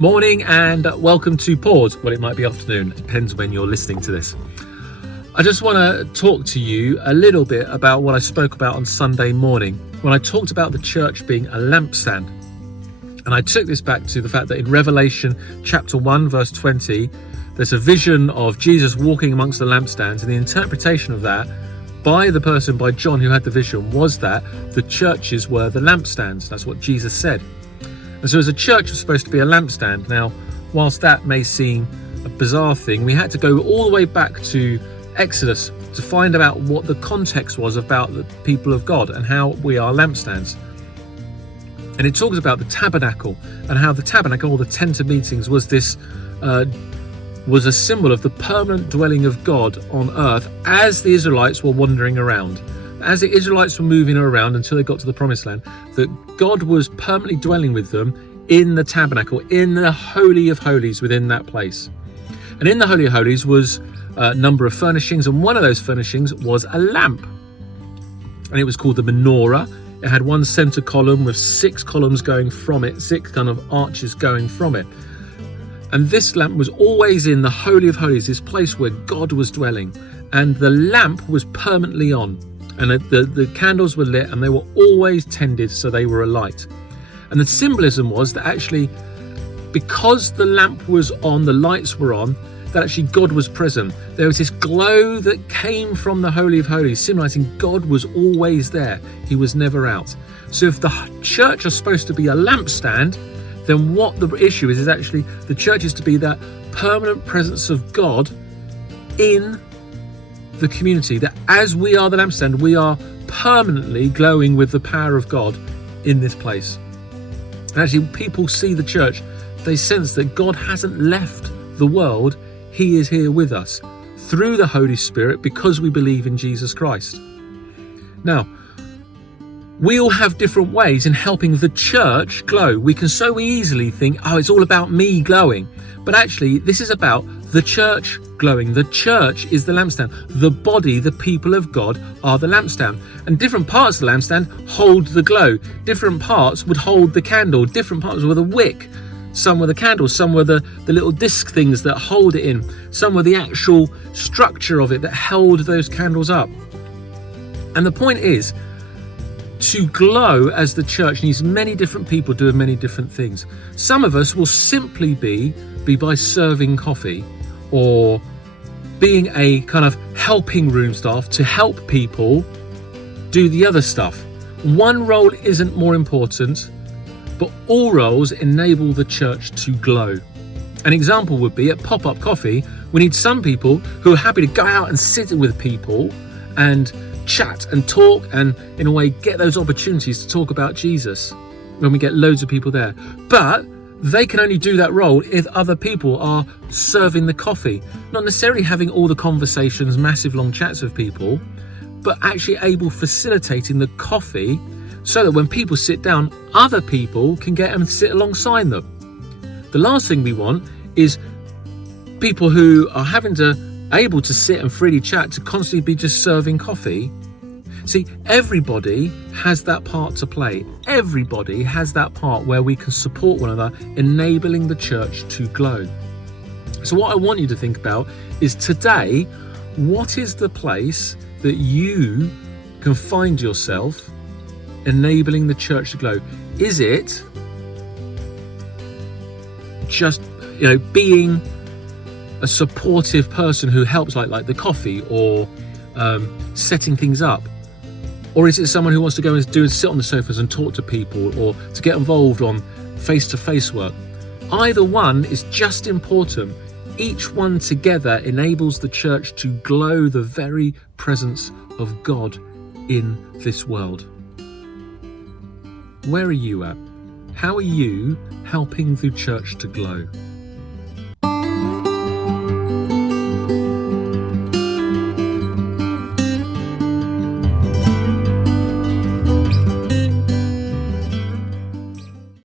Morning and welcome to Pause. Well, it might be afternoon, it depends when you're listening to this. I just want to talk to you a little bit about what I spoke about on Sunday morning when I talked about the church being a lampstand. And I took this back to the fact that in Revelation chapter 1 verse 20, there's a vision of Jesus walking amongst the lampstands, and the interpretation of that by John who had the vision was that the churches were the lampstands. That's what Jesus said. And so as a church was supposed to be a lampstand. Now, whilst that may seem a bizarre thing, we had to go all the way back to Exodus to find out what the context was about the people of God and how we are lampstands. And it talks about the tabernacle and how the tabernacle, or the tent of meetings, was a symbol of the permanent dwelling of God on earth as the Israelites were wandering around. As the Israelites were moving around until they got to the promised land, that God was permanently dwelling with them in the tabernacle, in the Holy of Holies within that place. And in the Holy of Holies was a number of furnishings, and one of those furnishings was a lamp. And it was called the menorah. It had one center column with 6 columns going from it, 6 kind of arches going from it. And this lamp was always in the Holy of Holies, this place where God was dwelling. And the lamp was permanently on. And the candles were lit, and they were always tended, so they were alight. And the symbolism was that actually, because the lamp was on, the lights were on, that actually God was present. There was this glow that came from the Holy of Holies, symbolizing God was always there. He was never out. So if the church is supposed to be a lampstand, then what the issue is actually the church is to be that permanent presence of God in the community, that as we are the lampstand, we are permanently glowing with the power of God in this place. And actually, people see the church, they sense that God hasn't left the world. He is here with us through the Holy Spirit because we believe in Jesus Christ. Now, we all have different ways in helping the church glow. We can so easily think, oh, it's all about me glowing. But actually, this is about the church glowing. The church is the lampstand. The body, the people of God, are the lampstand. And different parts of the lampstand hold the glow. Different parts would hold the candle. Different parts were the wick. Some were the candles. Some were the little disc things that hold it in. Some were the actual structure of it that held those candles up. And the point is, to glow as the church needs many different people doing many different things. Some of us will simply be by serving coffee, or being a kind of helping room staff to help people do the other stuff. One role isn't more important, but all roles enable the church to glow. An example would be at Pop-Up Coffee, we need some people who are happy to go out and sit with people and chat and talk, and in a way get those opportunities to talk about Jesus when we get loads of people there. But they can only do that role if other people are serving the coffee, not necessarily having all the conversations, massive long chats with people, but actually facilitating the coffee so that when people sit down, other people can get them and sit alongside them. The last thing we want is people who are able to sit and freely chat to constantly be just serving coffee. See, everybody has that part to play. Everybody has that part where we can support one another, enabling the church to glow. So what I want you to think about is today, what is the place that you can find yourself enabling the church to glow? Is it just, being a supportive person who helps like the coffee, or setting things up? Or is it someone who wants to go and sit on the sofas and talk to people, or to get involved on face-to-face work? Either one is just important. Each one together enables the church to glow the very presence of God in this world. Where are you at? How are you helping the church to glow?